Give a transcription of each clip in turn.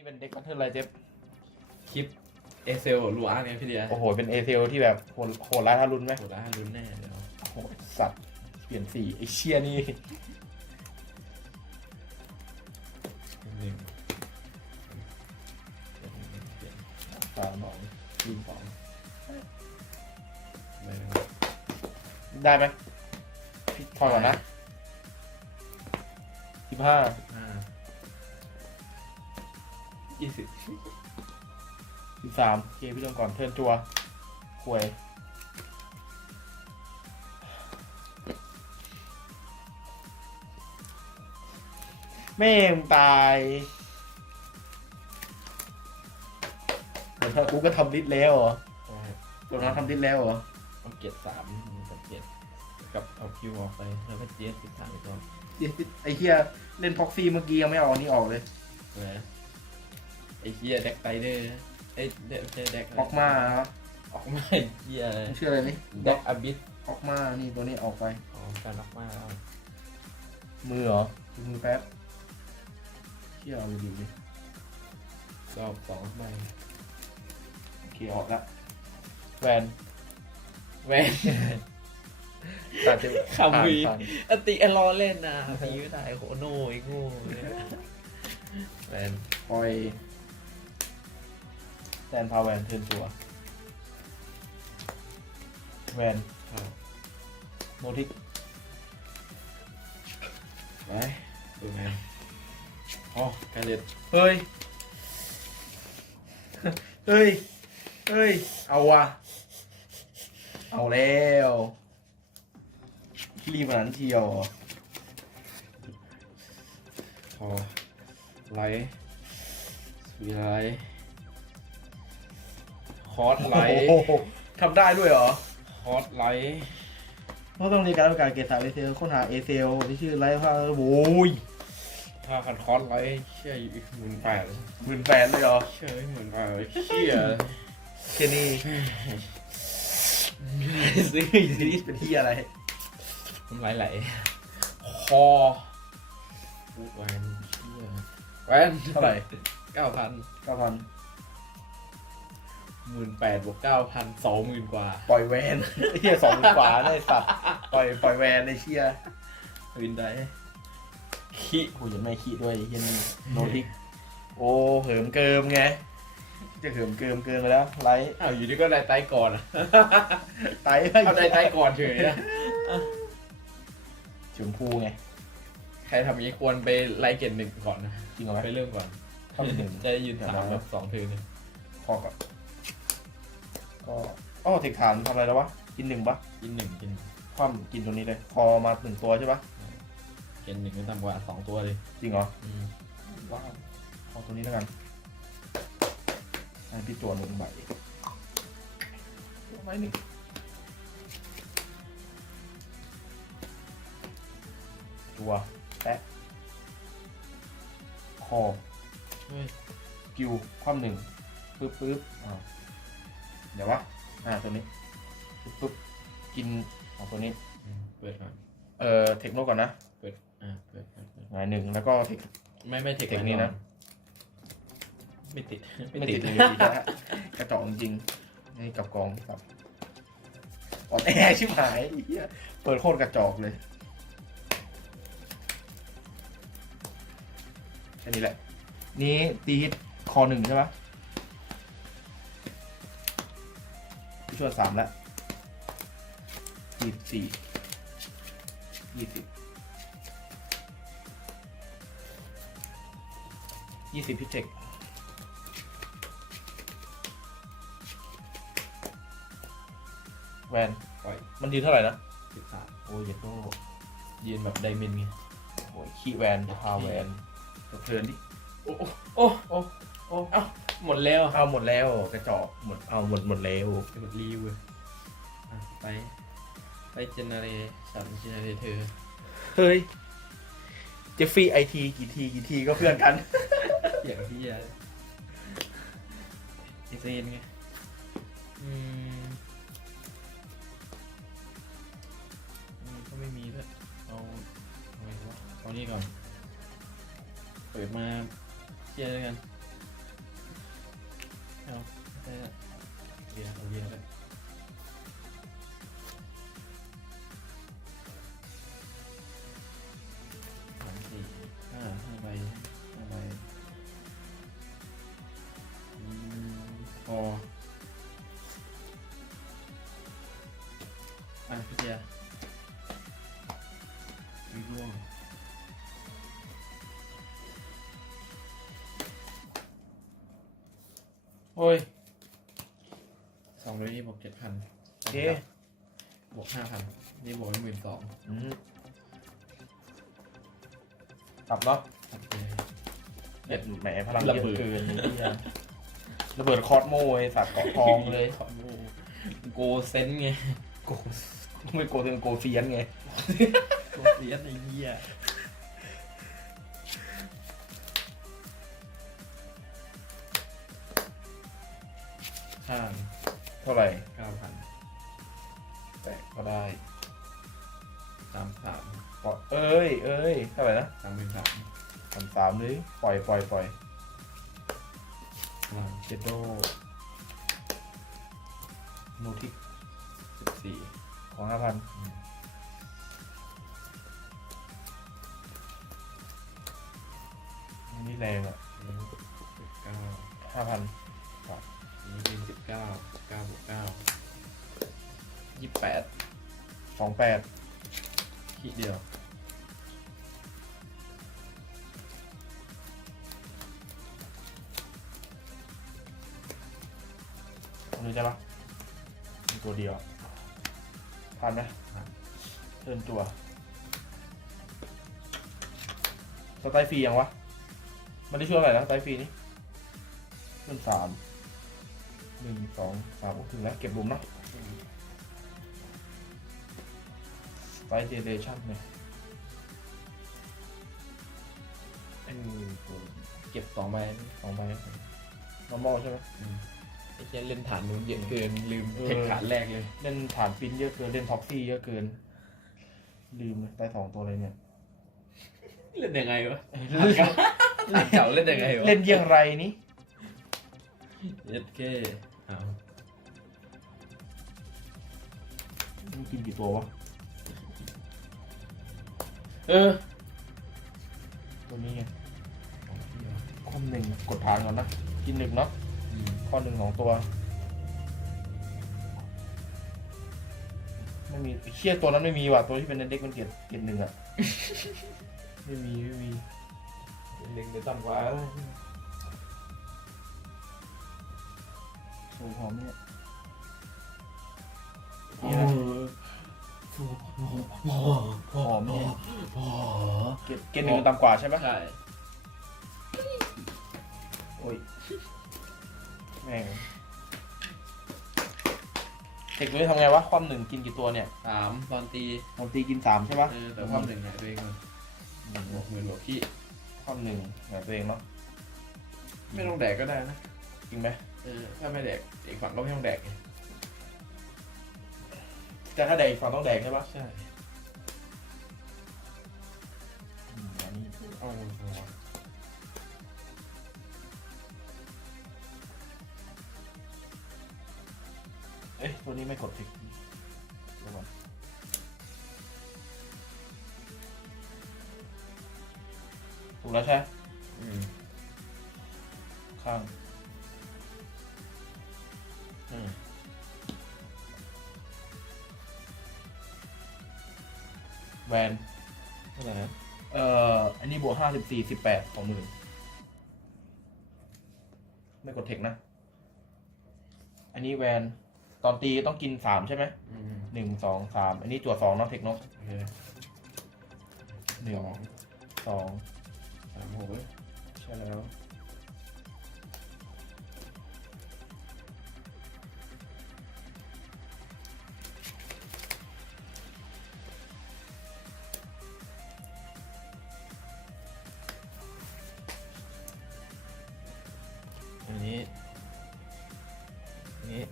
นี่เป็นเด็กบัตเทิลอะไรเจ๊บคลิปเอเซลลูอาร์เนี่ยพี่เดียโอ้โห เป็นเอเซลที่แบบโหดโหดร้ายทารุณไหมโหดร้ายรุนแน่เดี๋ยวโอ้โหสัตว์เปลี่ยนสีไอเชียนี่หนึ่งสามสองยิงสองไม่ได้ไหมพี่ทอยก่อนนะสิบห้าห้า ยี่สิบสิบสามโอเคพี่เริ่มก่อนเทิร์นจัวควยแม่งตายเหมือนถ้ากูก็ทำลิสต์แล้วเหรอตัวนั้นทำลิสต์แล้วเหรอเอาเกียรติสามกับเกียรติกับเอาคิวออกไป แล้วก็เจี๊ยบสิบสามอีกรอบไอ้เฮียเล่นพ็อกซี่เมื่อกี้ยังไม่เอาอันนี้ออกเลยเลย ไอ้เฮียแดกไตเดอร์ไอ้เด็กไม่ใช่แดกออกมาครับออกมาไอ้เฮียมันชื่ออะไรนี่แดกอบิสออกมานี่ตัวนี้ออกไป อ๋อการออกมาแล้วมือเหรอดูมือแป๊บเที่ยวเอาดีดิรอบสองใบโอเคออกละแวนแวน ตัดจะคำวี ผ่านอติไอรอเล่นนะตีไม่ได้โหโน่ไอ้โง่แวนปล่อย แวนพาแวนเทิร์นตัวแวนเข้าโนทิกไปดูไงอ๋อการเด็ดเฮ้ย เฮ้ย เฮ้ย เอาว่ะเอาแล้วรีบขนาดนั้นเชียวเหรอพอไลท์สวีไลท์คอร์ สไลท์โอ้โหทำได้ด้วยเหรอ คอร์สไลท์เพราะต้องมีการประกาศเกตสายเอเซลค้นหาเอเซลที่ชื่อไลฟ์พาโอ้ยถ้าพันคอร์สไลท์เชื่ออีกหมื่นแปดหมื่นแปดเลยเหรอเชื่อหมื่นแปดเชื่อเคนี่ซื้อซีรีส์เป็นที่อะไรน้ำลายไหลคอพูดแวนเชื่อแวนเท่าไหร่เก้าพันเก้าพัน หมื่นแปดบวกเก้าพันสองหมื่นกว่า ปล่อยแวนไอ้เหี้ยสองหมื่นกว่าได้สัตว์ปล่อยปล่อยแวนในเชียวินได้ขี้โอ้ยยังไม่ขี้ด้วยไอ้เฮียนี่โนทิกโอ้เหิมเกิมไง จะเหิมเกิมเกินไปแล้วไลท์อ้าวอยู่ดีก็ได้ไตก่อนอะไตเอาได้ไตก่อนเฉยนะชมพูไงใครทำอย่างนี้ควรไปไล่เกณฑ์หนึ่งก่อนนะจริงเหรอไหมไปเริ่มก่อนเข้าไปหนึ่งจะได้ยืนสามแบบสองเทือเนี่ยคอกับ ก็อ้อเทคฐานทำอะไรแล้ววะ กินหนึ่งปะกินหนึ่งกินคว่ำกินตัวนี้เลยคอมาหนึ่งตัวใช่ปะเกณฑ์หนึ่งก็ต่ำกว่าสองตัวเลยจริงเหรออืมว้าวเอาตัวนี้แล้วกันให้พี่จวนหนึ่งใบไม้หนึ่งตัวแปะคอเฮ้ยกิวความหนึ่งปึ๊บปึ๊บอ่า เดี๋ยววะอ่าตัวนี้ปึ๊บปึ๊บกินของตัวนี้อืมเปิดก่อนเอ่อเทคโนก่อนนะเปิดอ่าเปิดเปิดเปิดหงายหนึ่งแล้วก็เทค ไม่ไม่เทคเทคนี้นะ ไม่ติดไม่ติดเลยดีนะกระจอกจริงๆนี่กับกองครับอ่อนแอชิบหายไอ้เหี้ยเปิดโคตรกระจอกเลยแค่นี้แหละ นี้ตีฮิตคอหนึ่งใช่ปะ ช่วยสามแล้วยี่สิบสี่ยี่สิบยี่สิบพิเศษแวนปล่อยมันยืนเท่าไหร่นะสิบสามโอ้ยเย็ดโตยืนแบบไดมินไงโอ้ยขี้แวนพาแวนกระเทินดิโอ้โอ้โอ้โอ้เอ้า หมดแล้วเอาหมดแล้วกระจอกหมดเอาหมดหมดแล้วกดรีวิวอะไป ไปเจเนเรชันเจเนเรเธอเฮ้ยเจฟฟี่ไอทีกี่ทีกี่ทีก็เพื่อนกันอย่างที่ยอิเซนไงอืมอืมก็ไม่มีด้วยเอาเอาไงวะเอานี่ก่อนเปิดมาเชียร์ด้วยกัน เอาได้ละเรียนเอาเรียนเล โอ้ยสองร้อยยี่บวกเจ็ดพันโอเค บวกห้าพันนี่บวกไปหมื่นสองอืมตับเนาะโอเคเด็ดแหมพลังระเยเบิอะดเกินไอ้เหี้ยระเบิดคอสโมไอสัตว์เกาะทองเลยขอโง่โกเซนไงโกไม่โกเซนโกเฟียนไงโกเซียนไอ้เหี้ย แต่ก็ได้สามสามก็เอ้ยเอ้ยเท่าไหร่นะสามหมื่นสามสามสามเลยปล่อยปล่อยปล่อยวางเจโดโนทิกสิบสี่ของห้าพันอันนี้แรงอะสิบเก้าห้าพันนี่เป็นสิบเก้าเก้าบวกเก้า ยี่สิบแปดสองแปดขีดเดียวตรงนี้ได้ปะมีตัวเดียวผ่านไหมเทิร์นตัวสไตล์ฟรียังวะ มันได้ช่วยอะไรนะสไตล์ฟรีนี่เทิร์นสามหนึ่งสองสามโอ้ถึงแล้วเก็บบุมเนาะ ไตล์เจเนเรชั่นเนี่ยเออเก็บสองใบสองใบนอร์มอลใช่ไหมไอ้เหี้ยเล่นฐานนู้นเยอะเกิน ลืมเออเทคฐานแรกเลย เล่นฐานปิ้นเยอะเกิน เล่นท็อกซี่เยอะเกิน ลืมเลยได้สองตัวเลยเนี่ย เล่นยังไงวะฐานเก่าเล่นยังไงวะ เล่นเยี่ยงไรนี่เย็ดเก้เอามันกินกี่ตัววะ เออ ตัวนี้ไงข้อหนึ่งกดฐานก่อนนะกินหนึ่งเนาะอืมข้อหนึ่งสองตัว ไม่มีไอ้เชี่ยตัวนั้นไม่มีว่ะตัวที่เป็นเด็กมันเกียรเกียรหนึ่งอะไม่มีไม่มีเล็งไปต่ำกว่าโชว์พร้อมเนี่ยโอ้นี่นะโหอมเนี่ยเกียรเกียรหนึ่งมันต่ำกว่าใช่ไหมใช่โอ้ยแม่งเทคนี้ทำไงวะ ความหนึ่งกินกี่ตัวเนี่ยสามตอนตีผมตีกินสามใช่ปะเออแต่ความหนึ่งหายตัวเองเลยบวกหมื่นบวกขี้ความหนึ่งหาตัวเองเนาะไม่ต้องแดกก็ได้นะ จริงไหมเออถ้าไม่แดกอีกฝั่งก็ไม่ต้องแดกไง แต่ถ้าแดกอีกฝั่งต้องแดกใช่ปะใช่อืมอันนี้เอาหัวเอ๊ะตัวนี้ไม่กดทิกเดี๋ยวก่อนถูกแล้วใช่ไหมอืมข้างอืม แวนเท่าไหร่นะเอ่ออันนี้บวกห้าสิบสี่สิบแปดสองหมื่นไม่กดเทคนะ อันนี้แวนตอนตีต้องกินสามใช่ไหมอืมหนึ่งสองสามอันนี้จั่วสองเนาะเทคนกโอเคหนึ่งสองสามหกเว้ยใช่แล้ว อันนี้อันนี้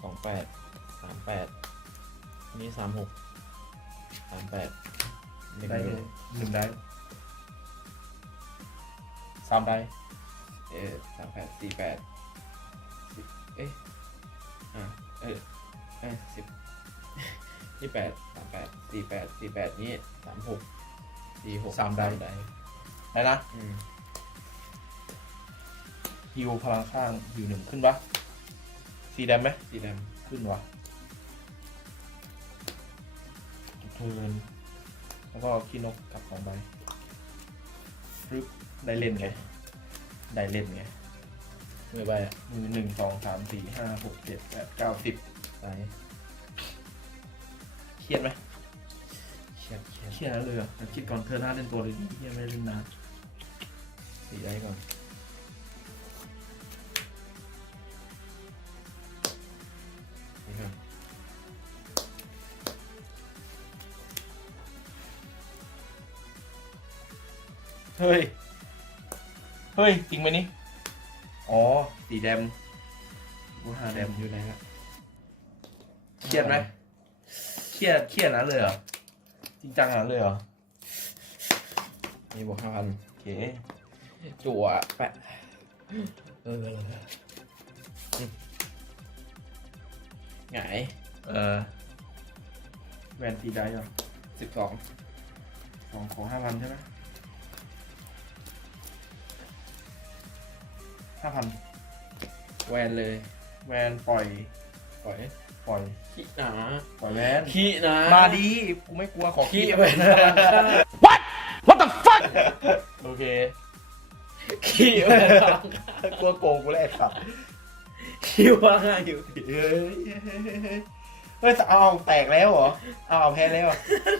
สองแปดสามแปดอันนี้สามหกสามแปดหนึ่งได้หเลมื่ยนหนึ่งได้สามได้เออสามแปดสี่แปดสิบเอ๊ะอะเออเอ้ยสิบยี่แปดสามแปดสี่แปดสี่แปดนี่สามหกสี่หกสามได้ได้ได้นะอืม ฮิวพลังข้างฮิวหนึ่งขึ้นปะสีแดงไหมสีดขึ้นวะเทิร์นแล้วก็ขี้นกกลับสองใบรึบได้เล่นไง ได้เล่นไงำมือใบอะมือหนึ่งสองสามสี่ห้าหกเจ็ดแปดเก้าสิบใส่เครียดไหมเชียดเชียดเครียดแล้วเลยเหรอะคิดก่อนเธอหน้าเล่นตัวเลยดิเฮียไม่ได้เล่นนานสีได้ก่อนนี่ เฮ้ย เฮ้ย จริงไหมนี่ อ๋อ สีแดงกูหาแดงอยู่ไหนครับเครียดไหมเครียดเครียดนะเลยเหรอ จริงจังนะเลยเหรอ มีบวกห้าพันโอเค จั่วแปะเออหงายเออแวนตีได้ยังสิบสองสองของห้าพันใช่ไหม ห้าพันแวนเลย แวนปล่อย ปล่อย ปล่อย ขี้หนาปล่อยแวนขี้นะมาดีกูไม่กลัวขอขี้ขี้แวน What the fuck โอเค ขี้แวนกลัวโกงกูแล้วไอ้สัตว์ขี้ว่าง่ายอยู่เฮ้ยเฮ้ยเอาเอาแตกแล้วเหรอเอาเอาแพ้แล้ว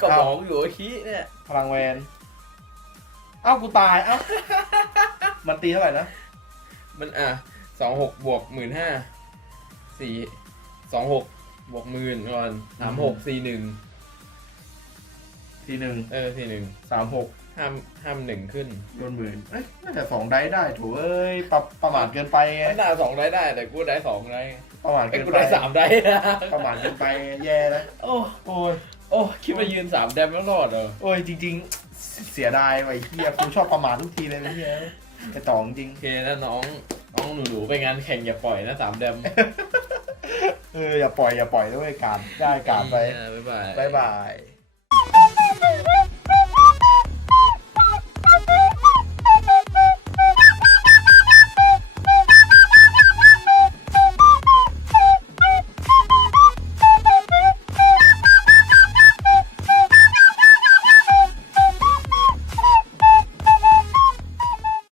ก็บอกอยู่ว่าขี้เนี่ยพลังแวนเอ้ากูตายเอ้ามันตีเท่าไหร่นะ มันอะสองหกบวกหมื่นห้าสี่สองหกบวกหมื่นก่อนสามหกสี่หนึ่งทีหนึ่งเออสี่หนึ่งสามหกห้ามห้ามหนึ่งขึ้นโดนหมื่นเอ้ยน่าจะสองได้ได้โถูเอ้ยประประมาทเกินไปไงไม่น่าสองได้ได้ แต่กูได้สองได้ประมาทไอ้เกินกูไปได้สามได้นะประมาทเกินไปแย่นะโอ้โอ้ยโอ้คิดว่ายืนสามแดมแล้วรอดเหรอ โอ้ยจริง ๆ เสียดายไว้เฮียกูชอบประมาททุกทีเลยไอ้เฮีย ไอ้ตองจริง โอเคนะน้องน้องหนูๆไปงานแข่งอย่าปล่อยนะสามแดมเอออย่าปล่อยอย่าปล่อยด้วยการได้การไปเออบ๊ายบาย บ๊ายบาย